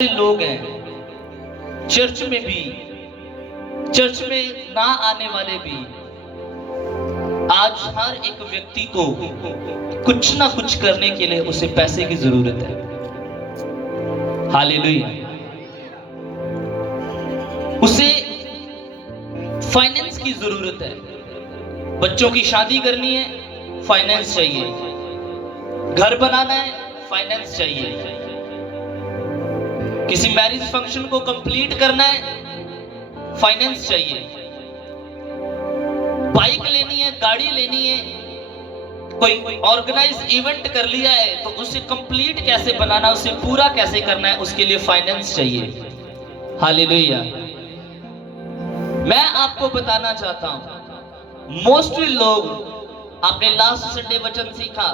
लोग हैं चर्च में भी, चर्च में ना आने वाले भी, आज हर एक व्यक्ति को कुछ ना कुछ करने के लिए उसे पैसे की जरूरत है। हालेलुया। उसे फाइनेंस की जरूरत है। बच्चों की शादी करनी है, फाइनेंस चाहिए। घर बनाना है, फाइनेंस चाहिए। किसी मैरिज फंक्शन को कंप्लीट करना है, फाइनेंस चाहिए। बाइक लेनी है, गाड़ी लेनी है, कोई ऑर्गेनाइज इवेंट कर लिया है तो उसे कंप्लीट कैसे बनाना, उसे पूरा कैसे करना है, उसके लिए फाइनेंस चाहिए। हालेलुया। मैं आपको बताना चाहता हूं, मोस्टली लोग, आपने लास्ट संडे वचन सीखा,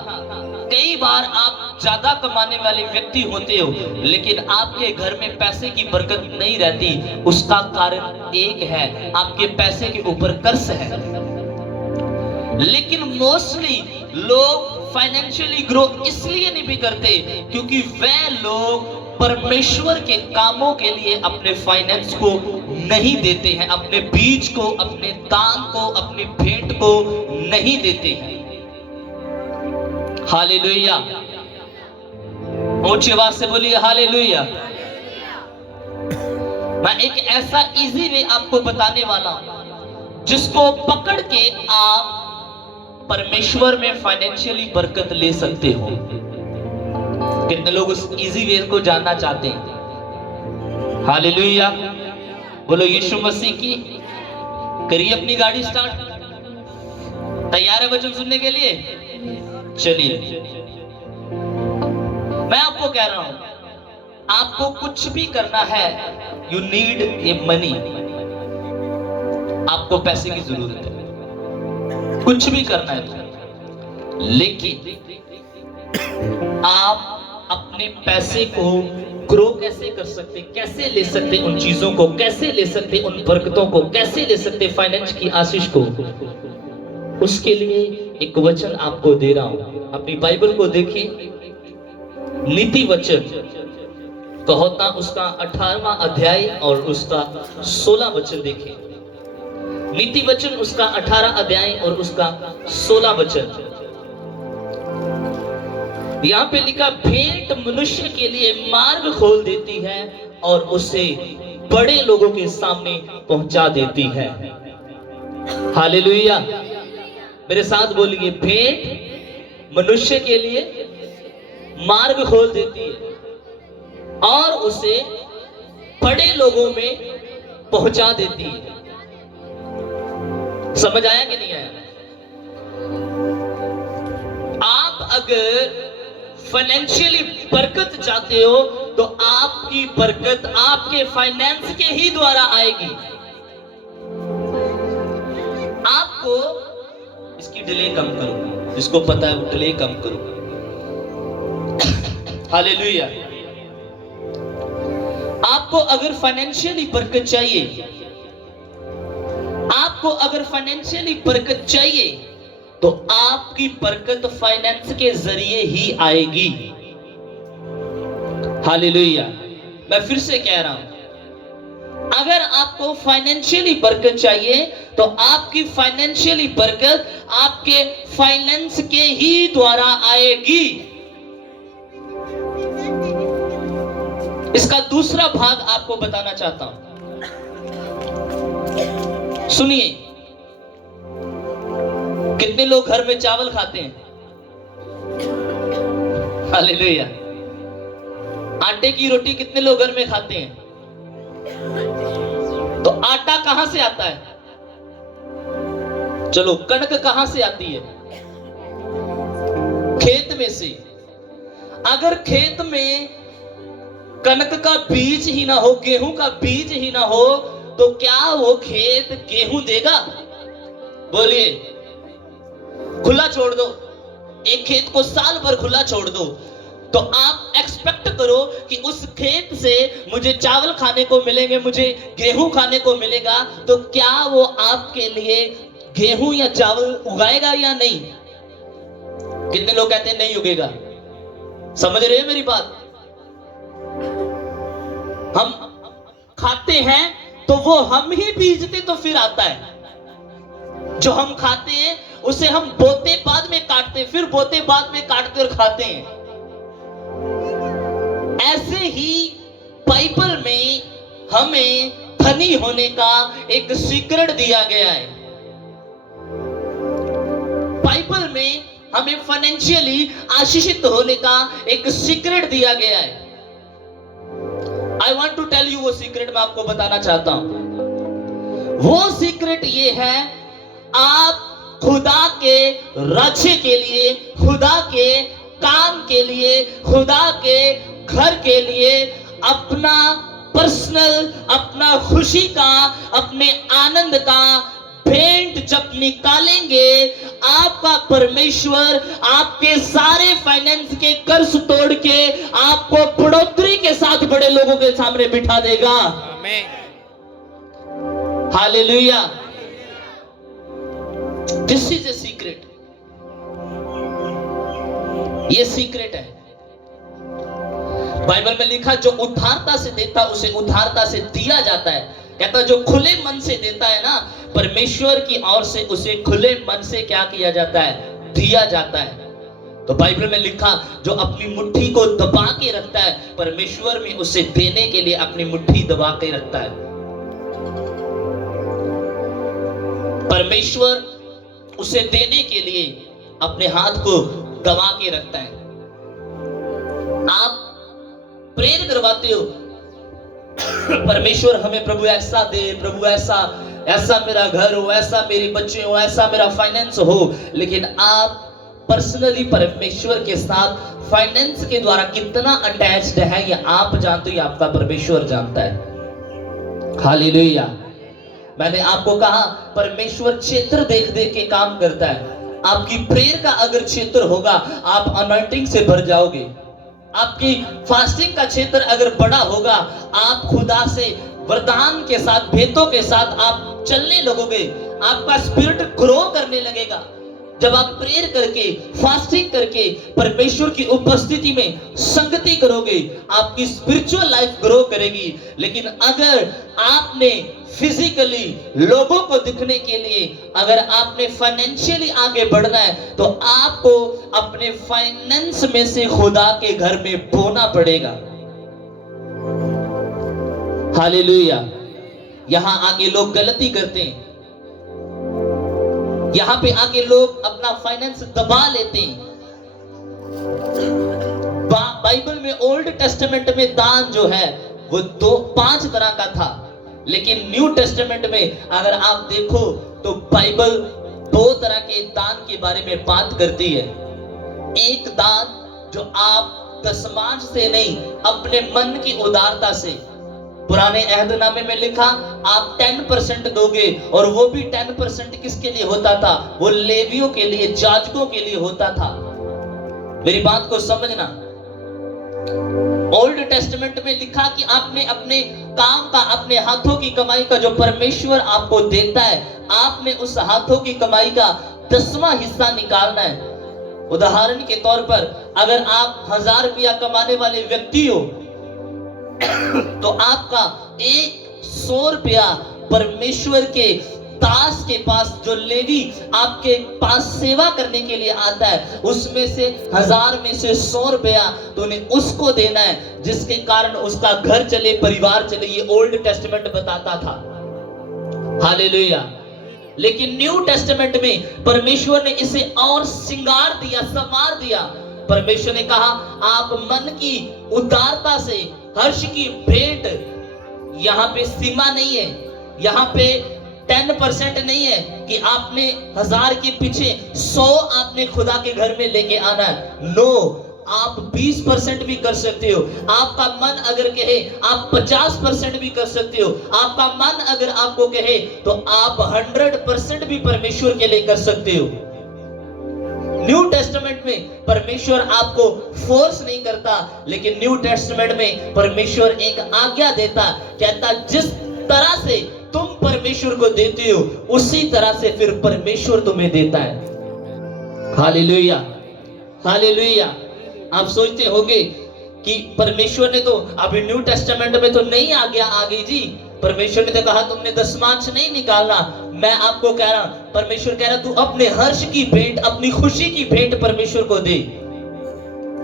कई बार आप ज्यादा कमाने वाले व्यक्ति होते हो लेकिन आपके घर में पैसे की बरकत नहीं रहती। उसका कारण एक है, आपके पैसे के ऊपर कर्ज है। लेकिन मोस्टली लोग फाइनेंशियली ग्रो इसलिए नहीं भी करते क्योंकि वह लोग परमेश्वर के कामों के लिए अपने फाइनेंस को नहीं देते हैं, अपने बीज को, अपने दान को, अपनी भेंट को नहीं देते हैं। हालेलुया। ऊंची आवाज से बोलिए हालेलुया। मैं एक ऐसा इजी वे आपको बताने वाला हूं जिसको पकड़ के आप परमेश्वर में फाइनेंशियली बरकत ले सकते हो। कितने लोग उस इजी वे को जानना चाहते हैं? हालेलुया। बोलो यीशु मसीह की। करिए अपनी गाड़ी स्टार्ट। तैयार है वचन सुनने के लिए? चलिए, मैं आपको कह रहा हूं, आपको कुछ भी करना है, यू नीड ए मनी। आपको पैसे की जरूरत है, कुछ भी करना है तो। लेकिन आप अपने पैसे को ग्रो कैसे कर सकते, कैसे ले सकते उन चीजों को, कैसे ले सकते उन बरकतों को, कैसे ले सकते फाइनेंस की आशीष को, उसके लिए एक वचन आपको दे रहा हूं। अपनी बाइबल को देखिए, नीति वचन तो होता उसका 18वां अध्याय और उसका 16 वचन देखें। नीति वचन उसका 18 अध्याय और उसका 16 वचन। यहां पे लिखा, भेंट मनुष्य के लिए मार्ग खोल देती है और उसे बड़े लोगों के सामने पहुंचा देती है। हालेलुया। मेरे साथ बोलिए, भेंट मनुष्य के लिए मार्ग खोल देती है और उसे बड़े लोगों में पहुंचा देती है। समझ आया कि नहीं आया? आप अगर फाइनेंशियली बरकत चाहते हो तो आपकी बरकत आपके फाइनेंस के ही द्वारा आएगी। आपको इसकी डिले कम करो, जिसको पता है वो डिले कम करो। हालेलुया। आपको अगर फाइनेंशियली बरकत चाहिए, आपको अगर फाइनेंशियली बरकत चाहिए तो आपकी बरकत फाइनेंस के जरिए ही आएगी। हालेलुया। मैं फिर से कह रहा हूं, अगर आपको फाइनेंशियली बरकत चाहिए तो आपकी फाइनेंशियली बरकत आपके फाइनेंस के ही द्वारा आएगी। इसका दूसरा भाग आपको बताना चाहता हूं, सुनिए। कितने लोग घर में चावल खाते हैं? हालेलुया। आटे की रोटी कितने लोग घर में खाते हैं? तो आटा कहां से आता है? चलो, कणक कहां से आती है? खेत में से। अगर खेत में कणक का बीज ही ना हो, गेहूं का बीज ही ना हो, तो क्या वो खेत गेहूं देगा? बोलिए। खुला छोड़ दो, एक खेत को साल भर खुला छोड़ दो तो आप एक्सपेक्ट करो कि उस खेत से मुझे चावल खाने को मिलेंगे, मुझे गेहूं खाने को मिलेगा, तो क्या वो आपके लिए गेहूं या चावल उगाएगा या नहीं? कितने लोग कहते हैं नहीं उगेगा? समझ रहे हैं मेरी बात? हम खाते हैं तो वो हम ही बीजते तो फिर आता है। जो हम खाते हैं उसे हम बोते बाद में काटते, फिर बोते बाद में काटते और खाते हैं। ऐसे ही बाइबल में हमें धनी होने का एक सीक्रेट दिया गया है। बाइबल में हमें फाइनेंशियली आशीषित होने का एक सीक्रेट दिया गया है। I want to tell you वो सीक्रेट मैं आपको बताना चाहता हूं। वो सीक्रेट ये है, आप खुदा के राज्य के लिए, खुदा के काम के लिए, खुदा के घर के लिए अपना पर्सनल, अपना खुशी का, अपने आनंद का भेंट जब निकालेंगे, आपका परमेश्वर आपके सारे फाइनेंस के कर्ज तोड़ के आपको बढ़ोतरी के साथ बड़े लोगों के सामने बिठा देगा। आमीन, hallelujah. This is a secret. ये सीक्रेट है। बाइबल में लिखा, जो उदारता से देता उसे उदारता से दिया जाता है। कहता जो खुले मन से देता है ना, परमेश्वर की ओर से उसे खुले मन से क्या किया जाता है, दिया जाता है। तो बाइबल में लिखा, जो अपनी मुट्ठी को दबा के रखता है, परमेश्वर में उसे देने के लिए अपनी मुट्ठी दबा के रखता है। परमेश्वर उसे देने के लिए अपने हाथ को दबा के रखता है। आप प्रेयर करवाते हो, परमेश्वर हमें प्रभु ऐसा दे, प्रभु ऐसा ऐसा मेरा घर हो, ऐसा मेरे बच्चे हो, ऐसा मेरा फाइनेंस हो, लेकिन आप पर्सनली परमेश्वर के साथ फाइनेंस के द्वारा कितना अटैच्ड है, ये आप जानते हो, ये आपका परमेश्वर जानता है। हालेलुया। मैंने आपको कहा, परमेश्वर क्षेत्र देख देख के काम करता है। आपकी प्रेयर का अगर क्षेत्र होगा, आप अनॉइंटिंग से भर जाओगे। आपकी फास्टिंग का क्षेत्र अगर बड़ा होगा, आप खुदा से वरदान के साथ, भेंटों के साथ आप चलने लगोगे। आपका स्पिरिट ग्रो करने लगेगा। जब आप प्रेयर करके, फास्टिंग करके परमेश्वर की उपस्थिति में संगति करोगे, आपकी स्पिरिचुअल लाइफ ग्रो करेगी। लेकिन अगर आपने फिजिकली लोगों को दिखने के लिए, अगर आपने फाइनेंशियली आगे बढ़ना है, तो आपको अपने फाइनेंस में से खुदा के घर में बोना पड़ेगा। हालेलुया। यहां आके लोग गलती करते हैं। यहां पे आके लोग अपना फाइनेंस दबा लेते हैं। बाइबल में ओल्ड टेस्टामेंट में दान जो है वो 5 तरह का था, लेकिन न्यू टेस्टामेंट में अगर आप देखो तो बाइबल 2 तरह के दान के बारे में बात करती है। एक दान जो आप दशमांश से नहीं, अपने मन की उदारता से। पुराने अहदनामे में लिखा, आप 10% दोगे, और वो भी 10% किसके लिए होता था, वो लेवियों के लिए, जाजकों के लिए होता था। मेरी बात को समझना। ओल्ड टेस्टामेंट में लिखा कि आपने अपने काम का, अपने हाथों की कमाई का जो परमेश्वर आपको देता है, आपने उस हाथों की कमाई का 10वां हिस्सा निकालना है। उदाहरण के तौर पर, अगर आप 1000 रुपया कमाने वाले व्यक्ति हो, तो आपका 100 रुपया परमेश्वर के दास के पास, जो लेवी आपके पास सेवा करने के लिए आता है, उसमें से 1000 में से 100 रुपया तो उन्हें उसको देना है, जिसके कारण उसका घर चले, परिवार चले। ये ओल्ड टेस्टामेंट बताता था। हालेलुया। लेकिन न्यू टेस्टामेंट में परमेश्वर ने इसे और श्रृंगार दिया, संवार दिया। परमेश्वर ने कहा, आप मन की उदारता से हर्ष की भेंट, यहां पे सीमा नहीं है, यहां पे 10% नहीं है कि आपने 1000 के पीछे 100 आपने खुदा के घर में लेके आना है। नो, आप 20% भी कर सकते हो। आपका मन अगर कहे आप 50% भी कर सकते हो। आपका मन अगर आपको कहे तो आप 100% भी परमेश्वर के लिए कर सकते हो। न्यू टेस्टामेंट में परमेश्वर आपको फोर्स नहीं करता, लेकिन न्यू टेस्टामेंट में परमेश्वर एक आज्ञा देता, कहता जिस तरह से तुम परमेश्वर को देते हो, उसी तरह से फिर परमेश्वर तुम्हें देता है। Hallelujah, hallelujah. आप सोचते होंगे कि परमेश्वर ने तो अभी न्यू टेस्टामेंट में तो नहीं आ गया आगे जी, परमेश्वर ने तो कहा तुमने दशमांश नहीं निकालना। मैं आपको कह रहा, परमेश्वर कह रहा तू अपने हर्ष की भेंट, अपनी खुशी की भेंट परमेश्वर को दे।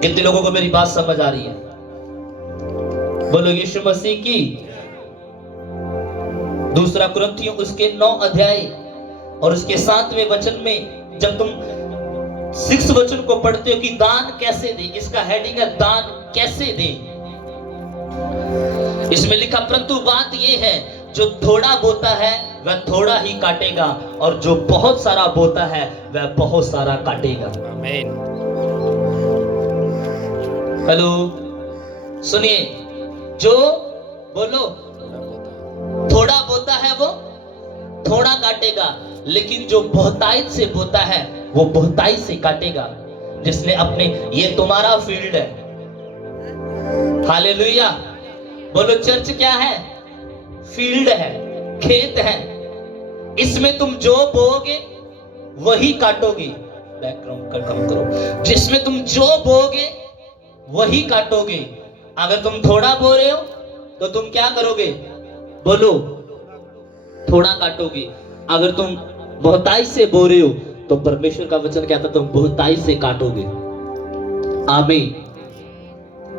कितने लोगों को मेरी बात समझ आ रही है? बोलो यीशु मसीह की। दूसरा कुरिन्थियों उसके 9 अध्याय और उसके 7वें वचन में जब तुम 6 वचन को पढ़ते हो कि दान कैसे दे, इसका हेडिंग है दान कैसे दे। इसमें लिखा परंतु बात यह है जो थोड़ा बोता है वह थोड़ा ही काटेगा और जो बहुत सारा बोता है वह बहुत सारा काटेगा। आमीन। हेलो सुनिए, जो बोलो थोड़ा बोता है वो थोड़ा काटेगा, लेकिन जो बहुतायत से बोता है वो बहुतायत से काटेगा। जिसने अपने, ये तुम्हारा फील्ड है। हालेलुया। बोलो चर्च क्या है? फील्ड है, खेत है। इसमें तुम जो बोओगे वही काटोगे। बैकग्राउंड का कम करो। जिसमें तुम जो बोओगे वही काटोगे। अगर तुम थोड़ा बो रहे हो तो तुम क्या करोगे? बोलो थोड़ा काटोगे। अगर तुम बहुताई से बो रहे हो तो परमेश्वर का वचन कहता तुम बहुताई से काटोगे। आमीन।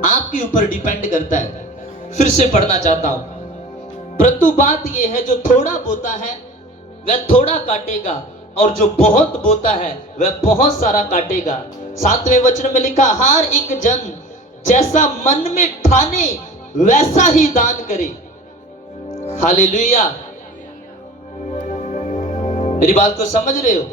आपके ऊपर डिपेंड करता है। फिर से पढ़ना चाहता हूं। परंतु बात यह है जो थोड़ा बोता है वह थोड़ा काटेगा और जो बहुत बोता है वह बहुत सारा काटेगा। 7वें वचन में लिखा हर एक जन जैसा मन में ठाने वैसा ही दान करे। हालेलुया। मेरी बात को समझ रहे हो?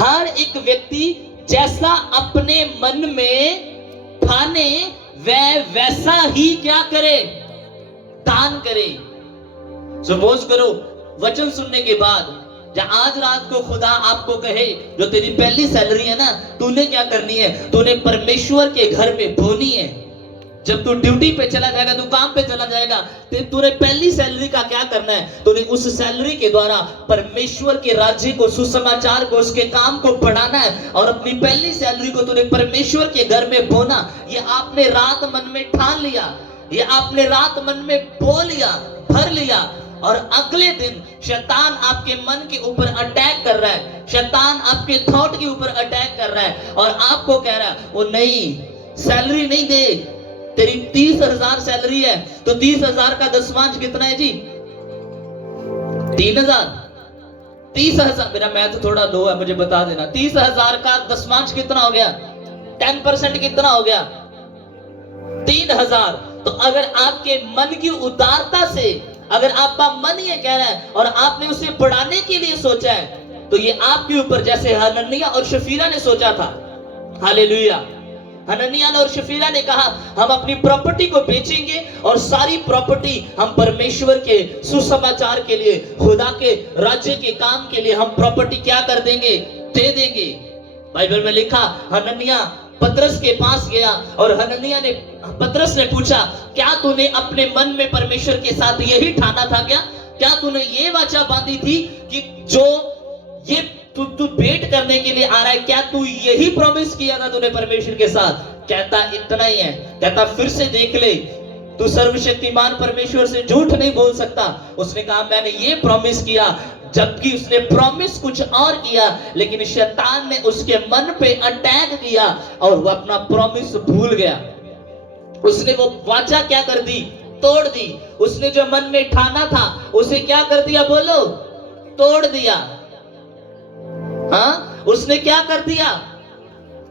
हर एक व्यक्ति जैसा अपने मन में ठाने वह वैसा ही क्या करे? दान करे। सपोज करो वचन सुनने के बाद या आज रात को खुदा आपको कहे जो तेरी पहली सैलरी है ना, तूने क्या करनी है? तूने परमेश्वर के घर में बोनी है। जब तू ड्यूटी पे चला जाएगा, तू काम पे चला जाएगा, तूने पहली सैलरी का क्या करना है? तूने उस सैलरी के द्वारा परमेश्वर के राज्य को, सुसमाचार को, उसके काम को बढ़ाना है और अपनी पहली सैलरी को तूने परमेश्वर के घर में बोना। ये आपने रात मन में ठान लिया, ये आपने रात मन में बो लिया, भर लिया और अगले दिन शैतान आपके मन के ऊपर अटैक कर रहा है, शैतान आपके थॉट के ऊपर अटैक कर रहा है और आपको कह रहा है वो नहीं, सैलरी नहीं दे, तेरी 30,000 सैलरी है तो 30,000 का दशमांश कितना है जी? 3,000। 30,000, मेरा मैथ थोड़ा लो है, मुझे बता देना। 30,000 का दशमांश कितना हो गया? 10% कितना हो गया? 3,000। तो अगर आपके मन की उदारता से, अगर आपका मन ये कह रहा है और आपने उसे बढ़ाने के लिए सोचा है तो ये आपके ऊपर, जैसे हनन्याह और शफीरा ने सोचा था। हालेलुया। हनन्याह और शफीरा ने कहा हम अपनी प्रॉपर्टी को बेचेंगे और सारी प्रॉपर्टी हम परमेश्वर के सुसमाचार के लिए, खुदा के राज्य के काम के लिए हम प्रॉपर्टी क्या कर देंगे? दे देंगे। बाइबल में लिखा हनन्याह पतरस के पास गया और हनन्याह ने, पतरस ने पूछा क्या तूने अपने मन में परमेश्वर के साथ यही ठाना था क्या तूने ये वाचा बांधी थी कि जो ये तू भेंट करने के लिए आ रहा है, क्या तू यही प्रॉमिस किया था तूने परमेश्वर के साथ? कहता इतना ही है। कहता फिर से देख ले, तू सर्वशक्तिमान परमेश्वर से झूठ नहीं बोल सकता। उसने कहा मैंने ये प्रॉमिस किया, जबकि उसने प्रॉमिस कुछ और किया, लेकिन शैतान ने उसके मन पे अटैक किया और वो अपना प्रॉमिस भूल गया। उसने वो वाचा क्या कर दी? तोड़ दी। उसने जो मन में ठाना था उसे क्या कर दिया? बोलो, तोड़ दिया। हाँ, उसने क्या कर दिया?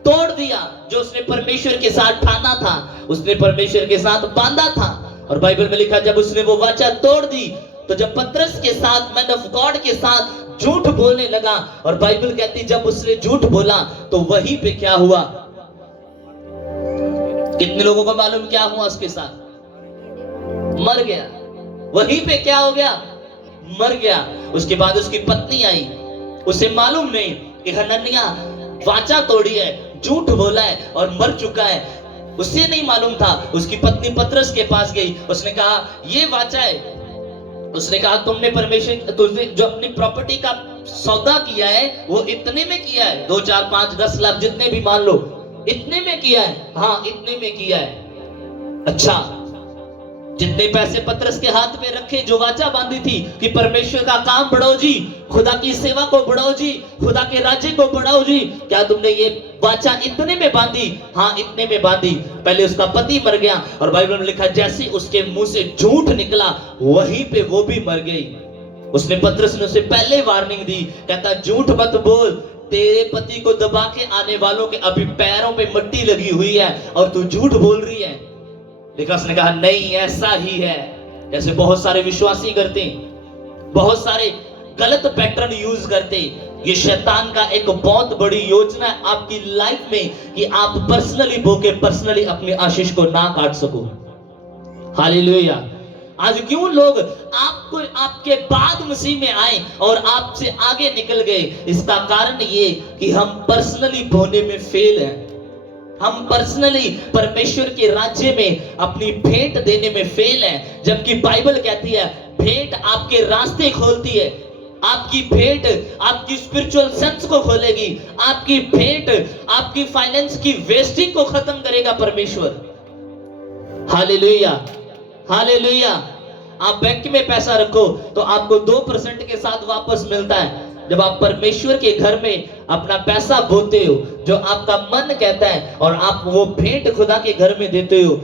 तोड़ दिया। जो उसने परमेश्वर के साथ ठाना था, उसने परमेश्वर के साथ बांधा था। और बाइबल में लिखा जब उसने वो वाचा तोड़ दी तो जब पतरस के साथ, मैन ऑफ गॉड के साथ झूठ बोलने लगा, और बाइबल कहती जब उसने झूठ बोला तो वहीं पे क्या हुआ? कितने लोगों को मालूम क्या हुआ उसके साथ? मर गया। वहीं पे क्या हो गया? मर गया। उसके बाद उसकी पत्नी आई, उसे मालूम नहीं कि हनन्याह वाचा तोड़ी है, झूठ बोला है और मर चुका है। उसे नहीं मालूम था। उसकी पत्नी पतरस के पास गई, उसने कहा ये वाचा है। उसने कहा तुमने जो अपनी प्रॉपर्टी का सौदा किया है वो इतने में किया है, 2, 4, 5, 10 लाख जितने भी मान लो, इतने में किया है? हाँ इतने में किया है। अच्छा, जितने पैसे पतरस के हाथ में रखे, जो वाचा बांधी थी कि परमेश्वर का काम बढ़ाओ जी, खुदा की सेवा को बढ़ाओ जी, खुदा के राज्य को बढ़ाओ जी, क्या तुमने ये वाचा इतने में बांधी? हाँ इतने में बांधी। पहले उसका पति मर गया और बाइबल में लिखा जैसे उसके मुंह से झूठ निकला वहीं पे वो भी मर गई। उसने पतरस ने उसे पहले वार्निंग दी, कहता झूठ मत बोल, तेरे पति को दबा के आने वालों के अभी पैरों पे मिट्टी लगी हुई है और तू झूठ बोल रही है। लेकिन उसने कहा नहीं ऐसा ही है। जैसे बहुत सारे विश्वासी करते, बहुत सारे गलत पैटर्न यूज करते। ये शैतान का एक बहुत बड़ी योजना है आपकी लाइफ में कि आप पर्सनली भोगे, पर्सनली अपनी आशीष को ना काट सको। हालेलुया। आज क्यों लोग आपको आपके बाद मसीह में आए और आपसे आगे निकल गए? इसका कारण ये कि हम पर्सनली बोने में फेल हैं। हम पर्सनली परमेश्वर के राज्य में अपनी भेंट देने में फेल हैं। जबकि बाइबल कहती है भेंट आपके रास्ते खोलती है। आपकी भेंट आपकी स्पिरिचुअल सेंस को खोलेगी। आपकी भेंट आपकी फाइनेंस की वेस्टिंग को खत्म करेगा परमेश्वर। Hallelujah, hallelujah. आप बैंक में पैसा रखो तो आपको 2% के साथ वापस मिलता है। जब आप परमेश्वर के घर में अपना पैसा बोते हो, जो आपका मन कहता है, और आप वो भेंट खुदा के घर में देते हो,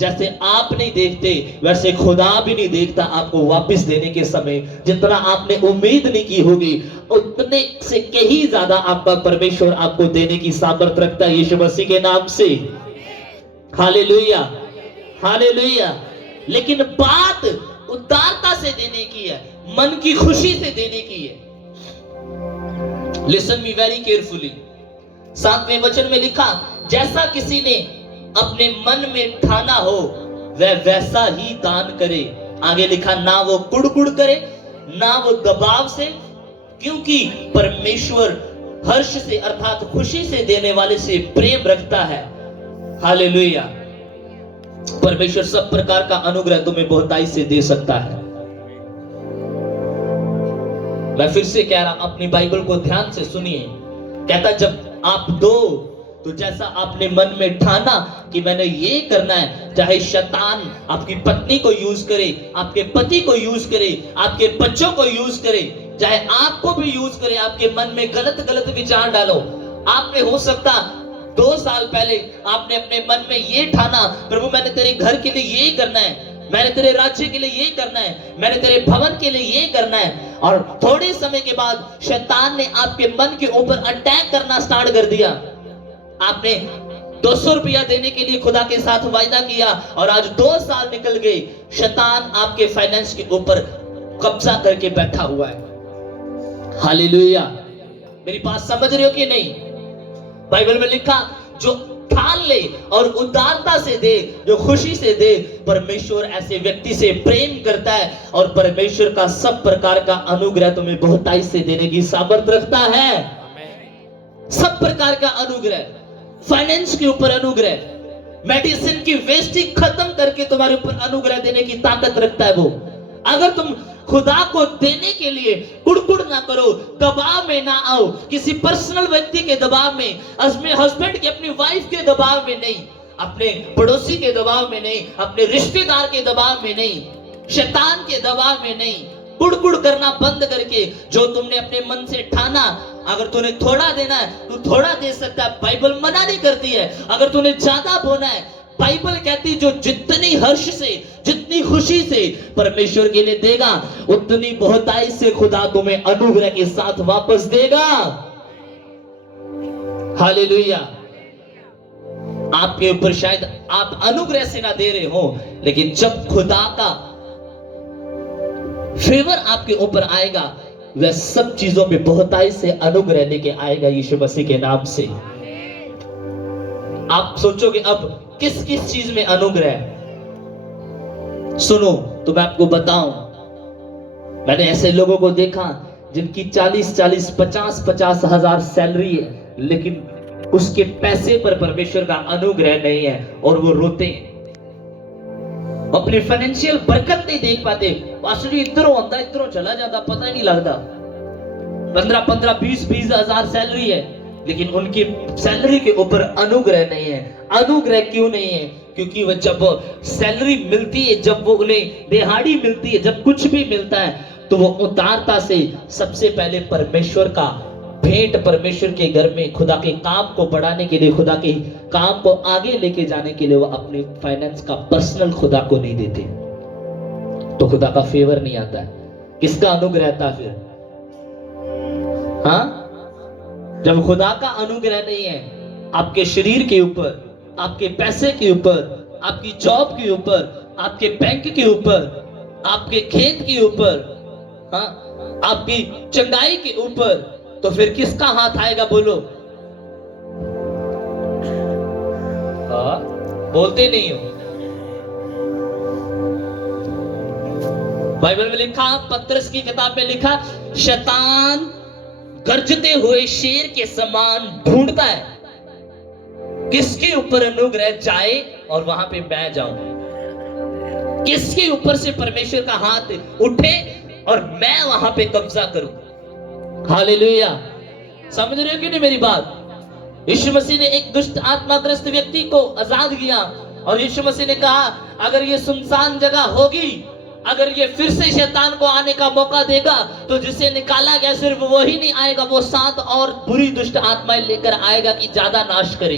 जैसे आप नहीं देखते वैसे खुदा भी नहीं देखता आपको वापस देने के समय। जितना आपने उम्मीद नहीं की होगी उतने से कहीं ज्यादा आपका परमेश्वर आपको देने की सामर्थ्य रखता है यीशु मसीह के नाम से। Hallelujah, hallelujah. लेकिन बात उदारता से देने की है, मन की खुशी से देने की है। Listen me very carefully. 7वें वचन में लिखा जैसा किसी ने अपने मन में ठाना हो वह वैसा ही दान करे। आगे लिखा ना वो कुड़कुड़ करे ना वो दबाव से, क्योंकि परमेश्वर हर्ष से अर्थात खुशी से देने वाले से प्रेम रखता है। हालेलुया। परमेश्वर सब प्रकार का अनुग्रह तुम्हें बहुताई से दे सकता है। मैं फिर से कह रहा, अपनी बाइबल को ध्यान से सुनिए। कहता जब आप दो तो जैसा आपने मन में ठाना कि मैंने ये करना है, चाहे शैतान आपकी पत्नी को यूज करे, आपके पति को यूज करे, आपके बच्चों को यूज करे, चाहे आपको भी यूज करे, आपके मन में गलत गलत विचार डालो। आपने हो सकता 2 साल पहले आपने अपने मन में ये ठाना प्रभु मैंने तेरे घर के लिए ये करना है, मैंने तेरे राज्य के लिए ये करना है, मैंने तेरे भवन के लिए ये करना है, और थोड़े समय के बाद शैतान ने आपके मन के ऊपर अटैक करना स्टार्ट कर दिया। आपने 200 रुपया देने के लिए खुदा के साथ वायदा किया और आज 2 साल निकल गए, शैतान आपके फाइनेंस के ऊपर कब्जा करके बैठा हुआ है। हालेलुया। मेरी बात समझ रहे हो कि नहीं? बाइबल में लिखा जो ठान ले और उदारता से दे, जो खुशी से दे, परमेश्वर ऐसे व्यक्ति से प्रेम करता है और परमेश्वर का सब प्रकार का अनुग्रह तुम्हें बहुताई से देने की सामर्थ्य रखता है। सब प्रकार का अनुग्रह, फाइनेंस के ऊपर अनुग्रह, मेडिसिन की वेस्टिंग खत्म करके तुम्हारे ऊपर अनुग्रह देने की ताकत रखता है वो। अगर तुम खुदा को देने के लिए कुड़कुड़ ना करो, दबाव में ना आओ, किसी पर्सनल व्यक्ति के दबाव में, अपने हस्बैंड के, अपनी वाइफ के दबाव में नहीं, अपने पड़ोसी के दबाव में नहीं, अपने रिश्तेदार के दबाव में नहीं, शैतान के दबाव में नहीं, कुड़कुड़ करना बंद करके जो तुमने अपने मन से ठाना, अगर तूने थोड़ा देना है तू थोड़ा दे सकता है, बाइबल मना नहीं करती है। अगर तूने ज्यादा बोना है, बाइबल कहती जो जितनी हर्ष से, जितनी खुशी से परमेश्वर के लिए देगा उतनी बहुताई से खुदा तुम्हें अनुग्रह के साथ वापस देगा। हालेलुया। आपके ऊपर शायद आप अनुग्रह से ना दे रहे हो, लेकिन जब खुदा का फेवर आपके ऊपर आएगा वह सब चीजों में बहुताई से अनुग्रह लेके आएगा यीशु मसीह के नाम से। आप सोचोगे अब किस किस चीज में अनुग्रह? सुनो तो मैं आपको बताऊं, मैंने ऐसे लोगों को देखा जिनकी 40-40, 50-50 हजार सैलरी है, लेकिन उसके पैसे पर परमेश्वर का अनुग्रह नहीं है और वो रोते हैं, अपनी फाइनेंशियल बरकत नहीं देख पाते। पास्टर जी इधरों आता इधरों चला जाता, पता ही नहीं लगता। 15-15, 20-20 हजार सैलरी है, लेकिन उनकी सैलरी के ऊपर अनुग्रह नहीं है। अनुग्रह क्यों नहीं है? क्योंकि वो जब सैलरी मिलती है, जब वो उन्हें दिहाड़ी मिलती है, जब कुछ भी मिलता है, तो वो उदारता से सबसे पहले परमेश्वर का भेंट, परमेश्वर के घर में खुदा के काम को बढ़ाने के लिए, खुदा के काम को आगे लेके जाने के लिए वो अपने फाइनेंस का पर्सनल खुदा को नहीं देते, तो खुदा का फेवर नहीं आता है। किसका अनुग्रह था फिर? हाँ, जब खुदा का अनुग्रह नहीं है आपके शरीर के ऊपर, आपके पैसे के ऊपर, आपकी जॉब के ऊपर, आपके बैंक के ऊपर, आपके खेत के ऊपर, हाँ, आपकी चंगाई के ऊपर, तो फिर किसका हाथ आएगा? बोलो। हाँ, बोलते नहीं हो। बाइबल में लिखा, पतरस की किताब में लिखा, शैतान गर्जते हुए शेर के समान ढूंढता है किसके ऊपर अनुग्रह जाए और वहां पे मैं जाऊं, किसके ऊपर से परमेश्वर का हाथ उठे और मैं वहां पे कब्जा करूं। हालेलुया। समझ रहे हो कि नहीं मेरी बात? यीशु मसीह ने एक दुष्ट आत्माग्रस्त व्यक्ति को आजाद किया और यीशु मसीह ने कहा, अगर ये सुनसान जगह होगी, अगर ये फिर से शैतान को आने का मौका देगा, तो जिसे निकाला गया सिर्फ वो ही नहीं आएगा, वो 7 और बुरी दुष्ट आत्माएं लेकर आएगा कि ज्यादा नाश करे।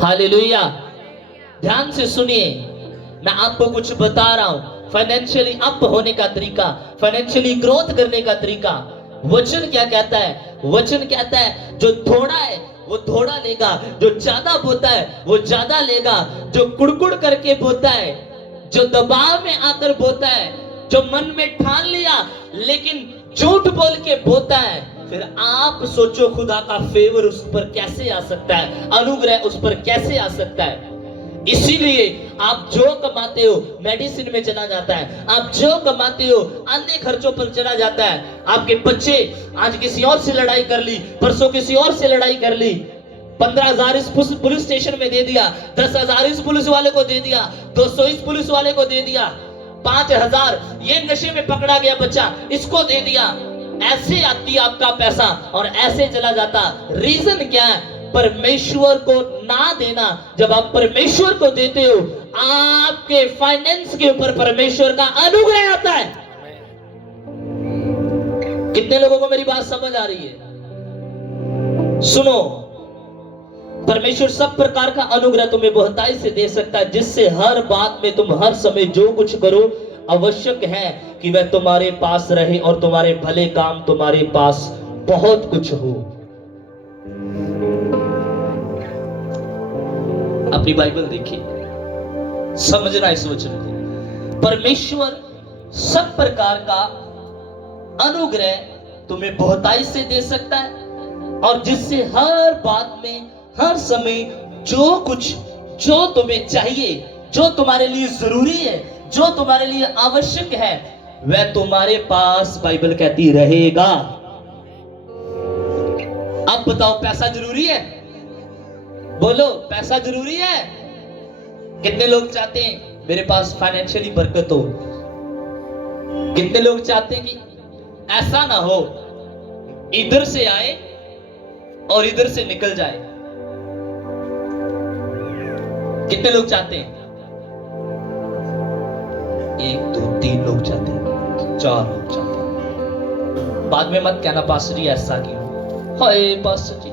हालेलुया। ध्यान से सुनिए, मैं आपको कुछ बता रहा हूं, फाइनेंशियली अप होने का तरीका, फाइनेंशियली ग्रोथ करने का तरीका। वचन क्या कहता है? वचन कहता है, जो थोड़ा है वो थोड़ा लेगा, जो ज्यादा बोता है वो ज्यादा लेगा, जो कुड़कुड़ करके बोता है, जो दबाव में आकर बोता है, जो मन में ठान लिया लेकिन झूठ बोल के बोता है, फिर आप सोचो खुदा का फेवर उस पर कैसे आ सकता है, अनुग्रह उस पर कैसे आ सकता है। इसीलिए आप जो कमाते हो मेडिसिन में चला जाता है, आप जो कमाते हो अन्य खर्चों पर चला जाता है। आपके बच्चे आज किसी और से लड़ाई कर ली, परसों किसी और से लड़ाई कर ली, 15,000 इस पुलिस स्टेशन में दे दिया, 10,000 इस पुलिस वाले को दे दिया, 200 इस पुलिस वाले को दे दिया, 5,000 ये नशे में पकड़ा गया बच्चा, इसको दे दिया। ऐसे आती आपका पैसा और ऐसे चला जाता। रीजन क्या है? परमेश्वर को ना देना। जब आप परमेश्वर को देते हो, आपके फाइनेंस के ऊपर परमेश्वर का अनुग्रह आता है। कितने लोगों को मेरी बात समझ आ रही है? सुनो, परमेश्वर सब प्रकार का अनुग्रह तुम्हें बहुतायत से दे सकता है, जिससे हर बात में तुम हर समय जो कुछ करो, आवश्यक है कि वह तुम्हारे पास रहे और तुम्हारे भले काम तुम्हारे पास बहुत कुछ हो। अपनी बाइबल देखिए, समझना इस वचन को। परमेश्वर सब प्रकार का अनुग्रह तुम्हें बहुतायत से दे सकता है, और जिससे हर बात में हर समय जो कुछ, जो तुम्हें चाहिए, जो तुम्हारे लिए जरूरी है, जो तुम्हारे लिए आवश्यक है, वह तुम्हारे पास, बाइबल कहती, रहेगा। अब बताओ, पैसा जरूरी है? बोलो, पैसा जरूरी है? कितने लोग चाहते हैं मेरे पास फाइनेंशियली बरकत हो? कितने लोग चाहते हैं कि ऐसा ना हो इधर से आए और इधर से निकल जाए? कितने लोग चाहते हैं? 1 2 3 लोग चाहते हैं, 4 लोग चाहते हैं। बाद में मत कहना पास्टर जी ऐसा क्यों? हाय पास्टर जी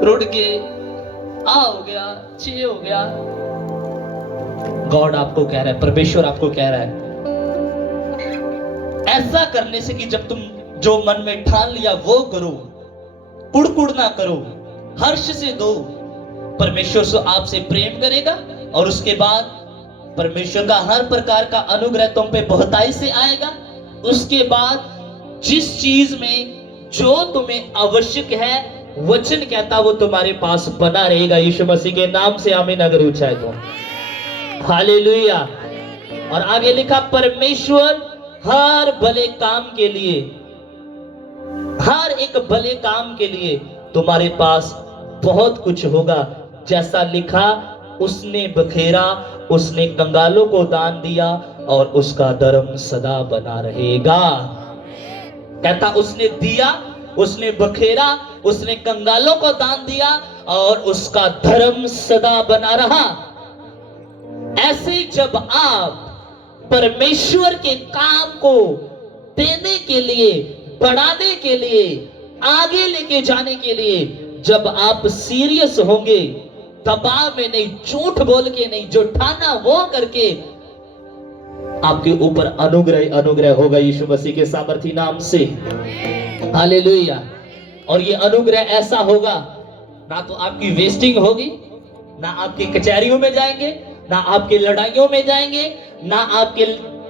रुड़ के आ हो गया, चे हो गया। गॉड आपको कह रहा है, परमेश्वर आपको कह रहा है, ऐसा करने से कि जब तुम जो मन में ठान लिया वो करो, कुड़कुड़ ना करो, हर्ष से दो। परमेश्वर से आपसे प्रेम करेगा और उसके बाद परमेश्वर का हर प्रकार का अनुग्रह तुम पे बहुतायत से आएगा। उसके बाद जिस चीज में जो तुम्हें आवश्यक है, वचन कहता वो तुम्हारे पास बना रहेगा। यीशु मसीह के नाम से आमीन अगर ऊंचाई तो हालेलुया। और आगे लिखा, परमेश्वर हर भले काम के लिए, हर एक भले काम के लिए तुम्हारे पास बहुत कुछ होगा। जैसा लिखा, उसने बखेरा, उसने कंगालों को दान दिया और उसका धर्म सदा बना रहेगा। कहता उसने दिया उसने बखेरा, उसने कंगालों को दान दिया और उसका धर्म सदा बना रहा। ऐसे जब आप परमेश्वर के काम को देने के लिए, बढ़ाने के लिए, आगे लेके जाने के लिए जब आप सीरियस होंगे, दबाव में नहीं, झूठ बोल के नहीं, जो ठाना वो करके, आपके ऊपर अनुग्रह अनुग्रह होगा यीशु मसीह के सामर्थी नाम से। हालेलुया। और ये अनुग्रह ऐसा होगा, ना तो आपकी वेस्टिंग होगी, ना आपके कचहरियों में जाएंगे, ना आपके लड़ाइयों में जाएंगे, ना आपके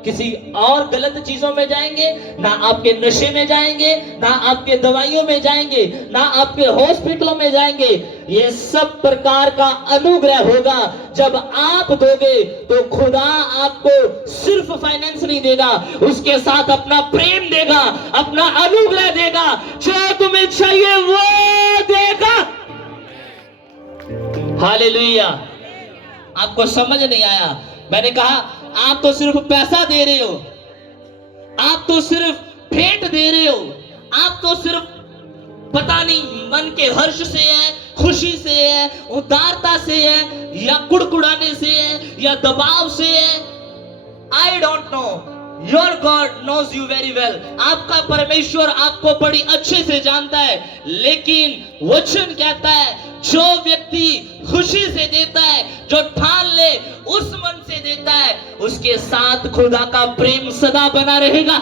किसी और गलत चीजों में जाएंगे, ना आपके नशे में जाएंगे, ना आपके दवाइयों में जाएंगे, ना आपके हॉस्पिटलों में जाएंगे। ये सब प्रकार का अनुग्रह होगा। जब आप दोगे तो खुदा आपको सिर्फ फाइनेंस नहीं देगा, उसके साथ अपना प्रेम देगा, अपना अनुग्रह देगा, जो तुम्हें चाहिए वो देगा। हालेलुया। आपको समझ नहीं आया? मैंने कहा आप तो सिर्फ पैसा दे रहे हो, आप तो सिर्फ भेंट दे रहे हो, आप तो सिर्फ पता नहीं मन के हर्ष से है, खुशी से है, उदारता से है, या कुड़कुड़ाने से है, या दबाव से है। I don't know, your God knows you very well. आपका परमेश्वर आपको बड़ी अच्छे से जानता है, लेकिन वचन कहता है जो व्यक्ति खुशी से देता है, जो ठान ले, उस मन से देता है, उसके साथ खुदा का प्रेम सदा बना रहेगा।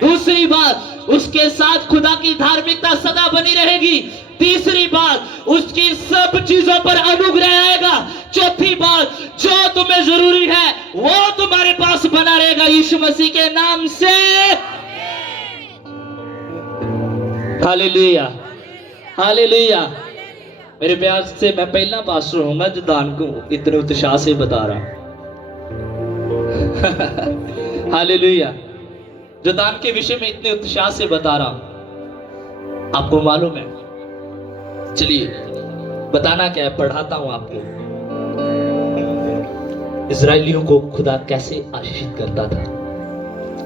दूसरी बात, उसके साथ खुदा की धार्मिकता सदा बनी रहेगी। तीसरी बात, उसकी सब चीजों पर अनुग्रह आएगा। चौथी बात, जो तुम्हें जरूरी है वो तुम्हारे पास बना रहेगा यीशु मसीह के नाम से। Hallelujah, hallelujah. मेरे प्यार से मैं पहला पास्टर होऊंगा जो दान को इतने उत्साह से बता रहा। हालेलुया। जो दान के विषय में इतने उत्साह से बता रहा हूं। आपको मालूम है? चलिए बताना क्या है, पढ़ाता हूं आपको। इजरायलियों को खुदा कैसे आशीषित करता था।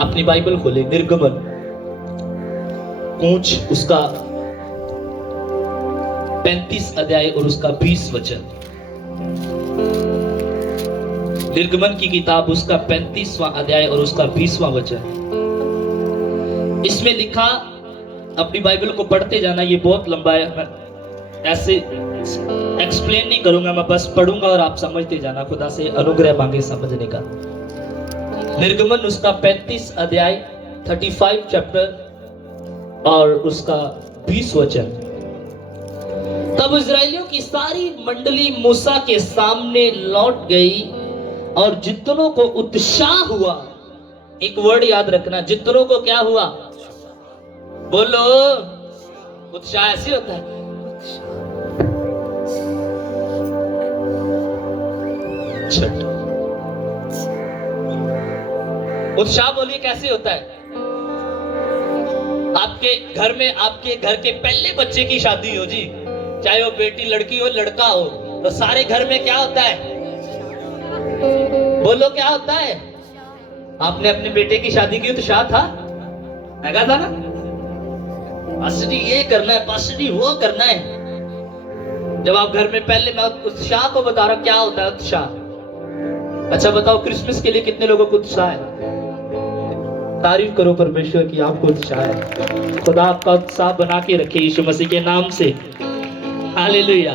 अपनी बाइबल खोले, निर्गमन कूच उसका 35 अध्याय और उसका 20 वचन। निर्गमन की किताब उसका 35वां अध्याय और उसका 20वां वचन। इसमें लिखा, अपनी बाइबल को पढ़ते जाना, ये बहुत लंबा है, मैं ऐसे एक्सप्लेन नहीं करूंगा, मैं बस पढ़ूंगा और आप समझते जाना। खुदा से अनुग्रह मांगे समझने का। निर्गमन उसका 35 अध्याय 35 चैप्टर और उसका 20 वचन। तब इजरायलियों की सारी मंडली मूसा के सामने लौट गई और जितनों को उत्साह हुआ, एक वर्ड याद रखना, जितनों को क्या हुआ? बोलो, उत्साह ऐसे होता है। उत्साह बोलिए कैसे होता है? आपके घर में, आपके घर के पहले बच्चे की शादी हो जी, चाहे वो बेटी लड़की हो लड़का हो, तो सारे घर में क्या होता है? बोलो क्या होता है? आपने अपने बेटे की शादी की उत्साह था, कहा था ना, पास्टर ये करना है, पास्टर वो करना है। जब आप घर में, पहले मैं उत्साह को बता रहा हूं क्या होता है उत्साह। अच्छा बताओ, क्रिसमस के लिए कितने लोगों को उत्साह है? तारीफ करो परमेश्वर की, आपको उत्साह है। खुदा आपका उत्साह बना के रखे यीशु मसीह के नाम से। हालेलुया।